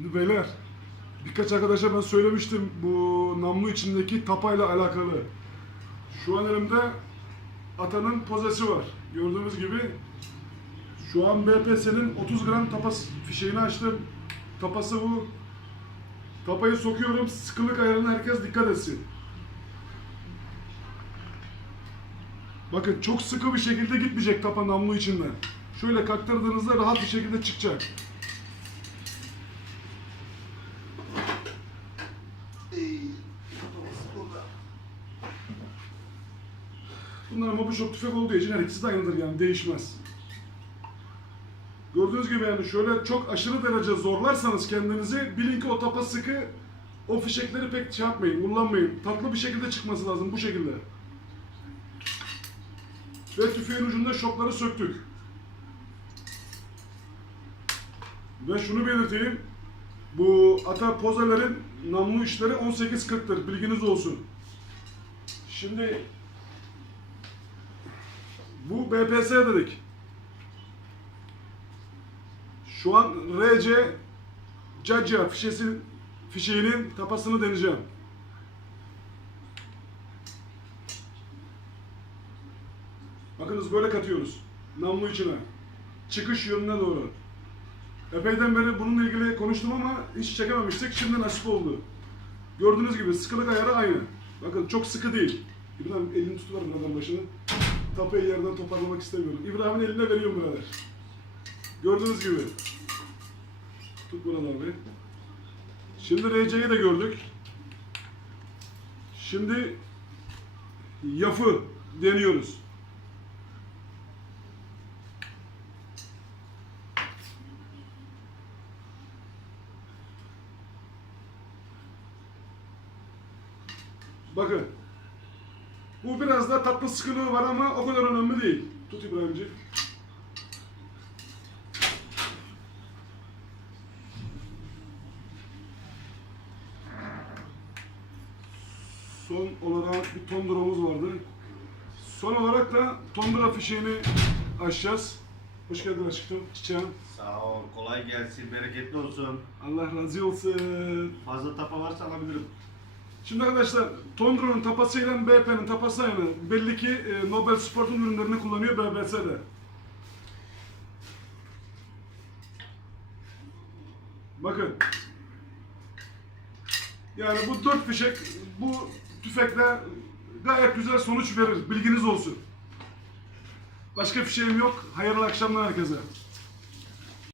Şimdi beyler birkaç arkadaşa ben söylemiştim bu namlu içindeki tapayla alakalı. Şu an elimde Atanın pozesi var. Gördüğünüz gibi şu an BPS'nin 30 gram tapas fişeğini açtım. Tapası bu. Tapayı sokuyorum. Sıkılık ayarına herkes dikkat etsin. Bakın çok sıkı bir şekilde gitmeyecek tapa namlu içinden. Şöyle kaktırdığınızda rahat bir şekilde çıkacak. Bunlar ama bu çok tüfek olduğu için her ikisi de aynıdır yani değişmez. Gördüğünüz gibi yani şöyle çok aşırı derece zorlarsanız kendinizi bilin ki o tapa sıkı o fişekleri pek şey yapmayın, kullanmayın. Tatlı bir şekilde çıkması lazım bu şekilde. Ve tüfeğin ucunda şokları söktük. Ve şunu belirteyim. Bu ata pozelerin namlu işleri 18.40'tır. Bilginiz olsun. Şimdi bu BPS dedik. Şu an RC Cacia fişesi fişeğinin tapasını deneyeceğim. Bakınız böyle katıyoruz. Namlu içine. Çıkış yönüne doğru. Epeyden beri bununla ilgili konuştum ama hiç çekememiştik. Şimdi nasip oldu. Gördüğünüz gibi sıkılık ayarı aynı. Bakın çok sıkı değil. İbrahim elini tutuver birader başını. Tapayı yerden toparlamak istemiyorum. İbrahim'in eline veriyorum birader. Gördüğünüz gibi. Tut buradan abi. Şimdi RC'yi de gördük. Şimdi yafı deniyoruz. Bakın. Bu biraz da tatlı sıkılığı var ama o kadar önemli değil. Tut İbrahimciğim. Son olarak bir tonduramız vardı. Son olarak da tondura fişeğini açacağız. Hoş geldin aşkım, çiçeğim. Sağ ol, kolay gelsin, bereketli olsun. Allah razı olsun. Fazla tapa varsa alabilirim. Şimdi arkadaşlar Tondro'nun tapasıyla BP'nin tapası aynı. Belli ki e, Nobel Sport'un ürünlerini kullanıyor BBS'de. Bakın. Yani bu dört fişek bu tüfekle gayet güzel sonuç verir. Bilginiz olsun. Başka fişeğim yok. Hayırlı akşamlar herkese.